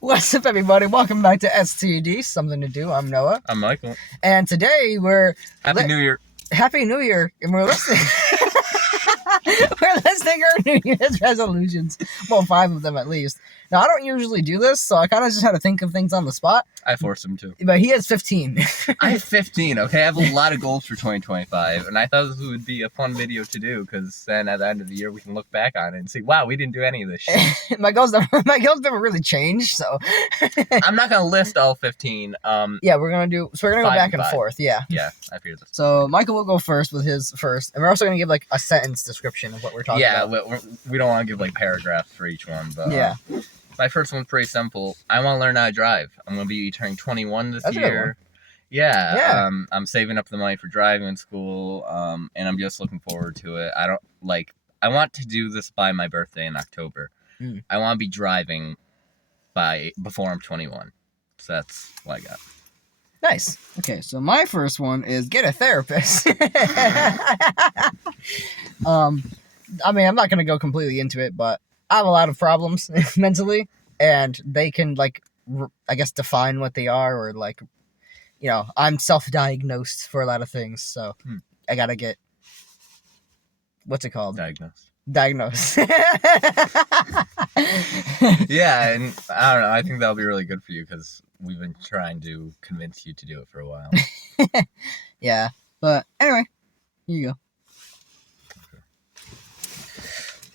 What's up, everybody? Welcome back to STD, Something to Do. I'm Noah. I'm Michael. And today we're... Happy New Year. Happy New Year. And we're listening... we're listing our New Year's resolutions. Well, 5 of them at least. Now, I don't usually do this, so I kind of just had to think of things on the spot. I forced him to. But he has 15. I have 15, okay? I have a lot of goals for 2025, and I thought this would be a fun video to do, because then at the end of the year, we can look back on it and see, wow, we didn't do any of this shit. My goals never really changed, so... I'm not going to list all 15. Yeah, we're going to go back and forth, yeah. Yeah, I figured this. So, Michael will go first with his first, and we're also going to give, like, a sentence description of what we're talking about. Yeah, we don't want to give, like, paragraphs for each one, but... Yeah. My first one's pretty simple. I want to learn how to drive. I'm going to be turning 21 this That's a good year. one. Yeah. I'm saving up the money for driving school, and I'm just looking forward to it. I want to do this by my birthday in October. I want to be driving before I'm 21. So that's what I got. Nice. Okay, so my first one is get a therapist. I mean, I'm not going to go completely into it, but I have a lot of problems mentally, and they can, like, I guess define what they are, or, like, you know, I'm self-diagnosed for a lot of things, so I gotta get, what's it called? Diagnosed. Yeah, and I don't know, I think that'll be really good for you, because we've been trying to convince you to do it for a while. Yeah, but anyway, here you go.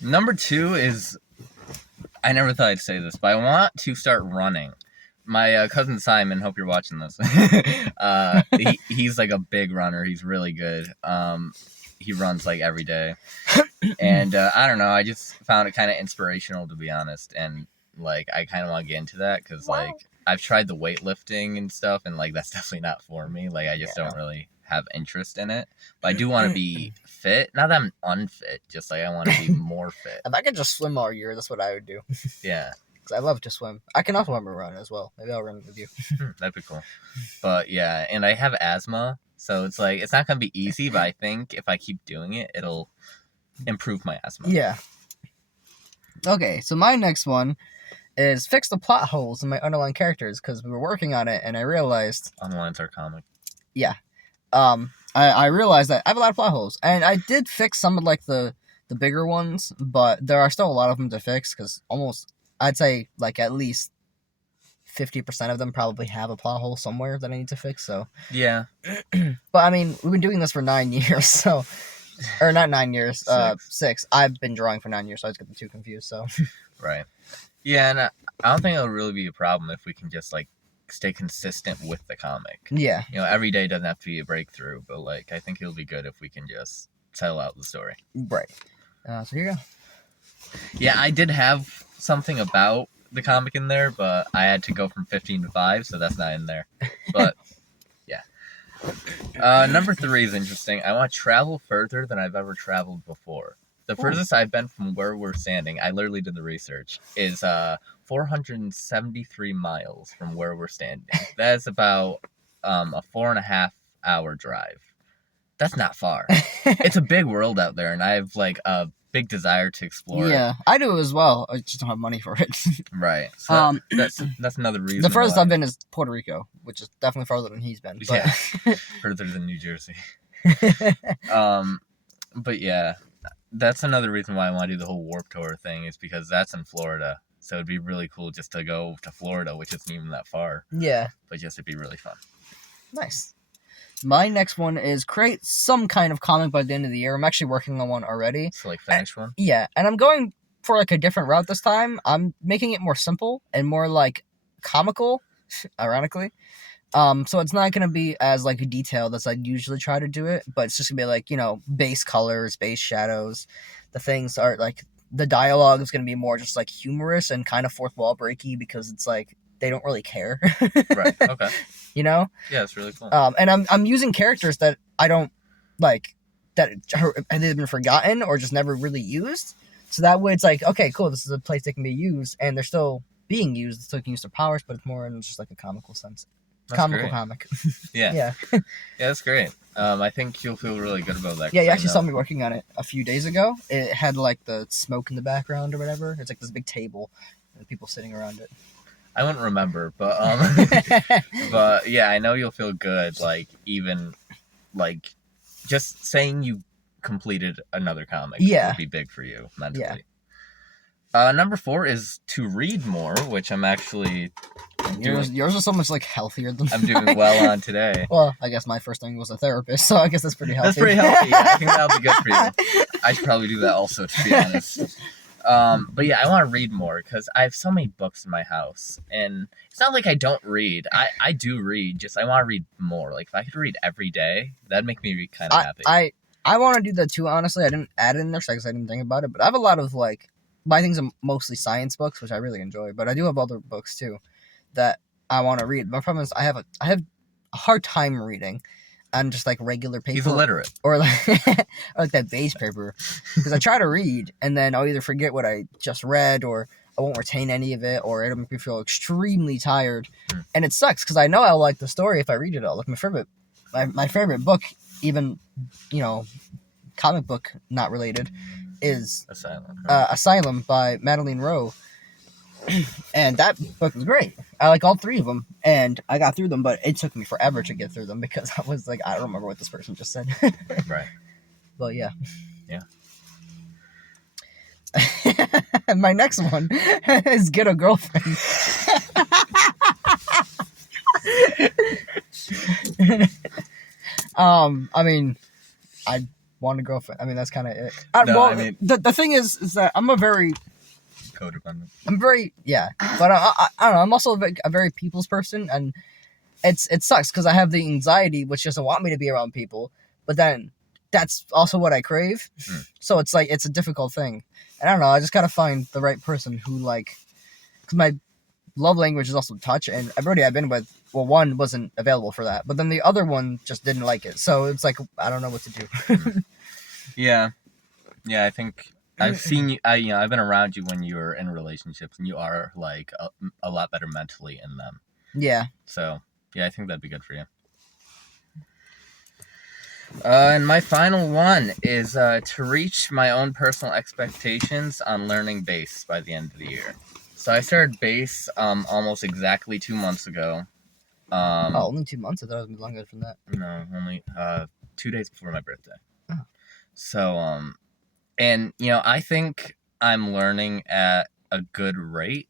Number 2 is, I never thought I'd say this, but I want to start running. My cousin Simon, hope you're watching this. He's like a big runner. He's really good. He runs like every day. And I don't know, I just found it kind of inspirational, to be honest. And like, I kind of want to get into that because like I've tried the weightlifting and stuff, and like that's definitely not for me. Like I just don't really have interest in it. But I do want to be fit. Not that I'm unfit, just like I want to be more fit. If I could just swim all year, that's what I would do. Yeah. Because I love to swim. I can also run as well. Maybe I'll run with you. That'd be cool. But yeah, and I have asthma, so it's like, it's not going to be easy, but I think if I keep doing it, it'll improve my asthma. Yeah. Okay, so my next one is fix the plot holes in my underlying characters, because we were working on it, and I realized... Unwinds our comic. Yeah. I realized that I have a lot of plot holes, and I did fix some of, like, the bigger ones, but there are still a lot of them to fix, because almost... I'd say, like, at least 50% of them probably have a plot hole somewhere that I need to fix, so... Yeah. But, I mean, we've been doing this for 9 years, so... Or not 9 years, 6. I've been drawing for 9 years, so I just get the two confused, so... Right. Yeah, and I don't think it'll really be a problem if we can just, like, stay consistent with the comic. Yeah. You know, every day doesn't have to be a breakthrough, but, like, I think it'll be good if we can just settle out the story. Right. So here you go. Yeah, I did have something about the comic in there, but I had to go from 15 to 5, so that's not in there. But, yeah. Number 3 is interesting. I want to travel further than I've ever traveled before. The furthest I've been from where we're standing, I literally did the research, is 473 miles from where we're standing. That is about a 4.5-hour drive. That's not far. It's a big world out there, and I have, like, a big desire to explore it. I do as well. I just don't have money for it. Right. So that's another reason. The furthest I've been is Puerto Rico, which is definitely farther than he's been. But... Yeah. Further than New Jersey. But yeah, that's another reason why I want to do the whole Warped Tour thing, is because that's in Florida. So it'd be really cool just to go to Florida, which isn't even that far. Yeah. But just it'd be really fun. Nice. My next one is create some kind of comic by the end of the year. I'm actually working on one already. So, like, finish one? Yeah, and I'm going for, like, a different route this time. I'm making it more simple and more, like, comical, ironically. So it's not going to be as, like, detailed as I usually try to do it, but it's just going to be, like, you know, base colors, base shadows. The things are, like, the dialogue is going to be more just, like, humorous and kind of fourth wall breaky, because it's, like, they don't really care. Right, okay. You know? Yeah, it's really cool. And I'm using characters that I don't, like, that have either been forgotten or just never really used. So that way it's like, okay, cool, this is a place they can be used, and they're still being used, still can use their powers, but it's more in just, like, a comical sense. That's comical great. comic. Yeah. Yeah. Yeah, that's great. I think you'll feel really good about that. Yeah, you actually saw me working on it a few days ago. It had, like, the smoke in the background or whatever. It's like this big table and people sitting around it. I wouldn't remember, but but yeah, I know you'll feel good. Like even like just saying you completed another comic Yeah. would be big for you mentally. Yeah. Number 4 is to read more, which I'm actually Yours is so much like healthier than I'm doing mine. well on today. Well, I guess my first thing was a therapist, so I guess that's pretty healthy. That's pretty healthy. Yeah, I think that'll be good for you. I should probably do that also, to be honest. But yeah, I want to read more because I have so many books in my house, and it's not like I don't read. I do read. Just I want to read more. Like if I could read every day, that'd make me kind of happy. I want to do that too. Honestly, I didn't add it in there because I didn't think about it. But I have a lot of like my things are mostly science books, which I really enjoy. But I do have other books too that I want to read. My problem is I have a hard time reading on just like regular paper. He's illiterate. Or like, or like that base paper. Because I try to read and then I'll either forget what I just read or I won't retain any of it or it'll make me feel extremely tired. And it sucks because I know I'll like the story if I read it all. Like my favorite book, even, you know, comic book not related, is Asylum by Madeline Rowe. And that book was great. I like all 3 of them, and I got through them, but it took me forever to get through them because I was like, I don't remember what this person just said. Right. But yeah. Yeah. My next one is get a girlfriend. I mean, I want a girlfriend. I mean, that's kind of it. The thing is that I'm codependent. I'm very, yeah, but I don't know. I'm also a very people's person, and it sucks because I have the anxiety, which doesn't want me to be around people. But then that's also what I crave. So it's like it's a difficult thing, and I don't know. I just gotta find the right person who like, because my love language is also touch, and everybody I've been with, well, one wasn't available for that, but then the other one just didn't like it. So it's like I don't know what to do. Yeah, I think. I've seen you. I've been around you when you were in relationships, and you are like a lot better mentally in them. Yeah. So yeah, I think that'd be good for you. And my final one is to reach my own personal expectations on learning bass by the end of the year. So I started bass almost exactly 2 months ago. Only 2 months? I thought it was longer than that. No, only 2 days before my birthday. Oh. So and, you know, I think I'm learning at a good rate.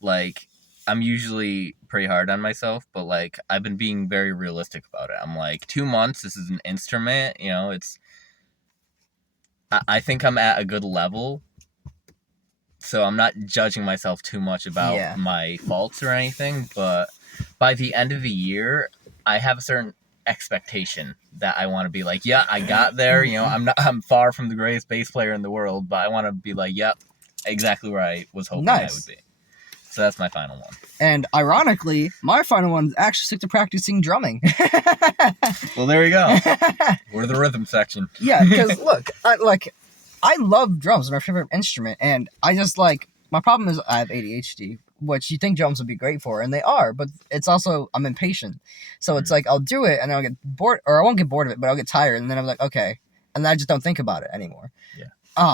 Like, I'm usually pretty hard on myself, but, like, I've been being very realistic about it. I'm like, 2 months, this is an instrument, you know, I think I'm at a good level. So I'm not judging myself too much about my faults or anything, but by the end of the year, I have a certain expectation that I want to be like, yeah, I got there. You know, I'm far from the greatest bass player in the world, but I want to be like, yep, exactly where I was hoping I would be. So that's my final one. And ironically, my final one is actually stick to practicing drumming. Well, there you go. We're the rhythm section. Yeah, because look, I love drums. It's my favorite instrument, and I just like my problem is I have ADHD. Which you think drums would be great for, and they are, but it's also, I'm impatient. So it's like, I'll do it, and then I'll get bored, or I won't get bored of it, but I'll get tired, and then I'm like, okay. And then I just don't think about it anymore. Yeah.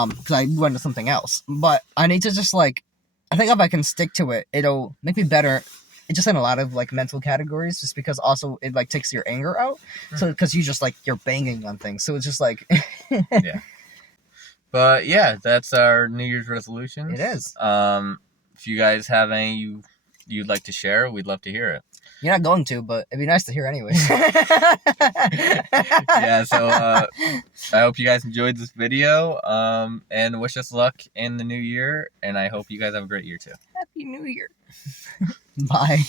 Because I went to something else. But I need to just, like, I think if I can stick to it, it'll make me better. It's just in a lot of, like, mental categories, just because also it, like, takes your anger out. So, because you just, like, you're banging on things. So it's just, like... Yeah. But, yeah, that's our New Year's resolutions. It is. If you guys have any you'd like to share, we'd love to hear it. You're not going to, but it'd be nice to hear anyways. Yeah, so I hope you guys enjoyed this video, and wish us luck in the new year, and I hope you guys have a great year too. Happy New Year. Bye.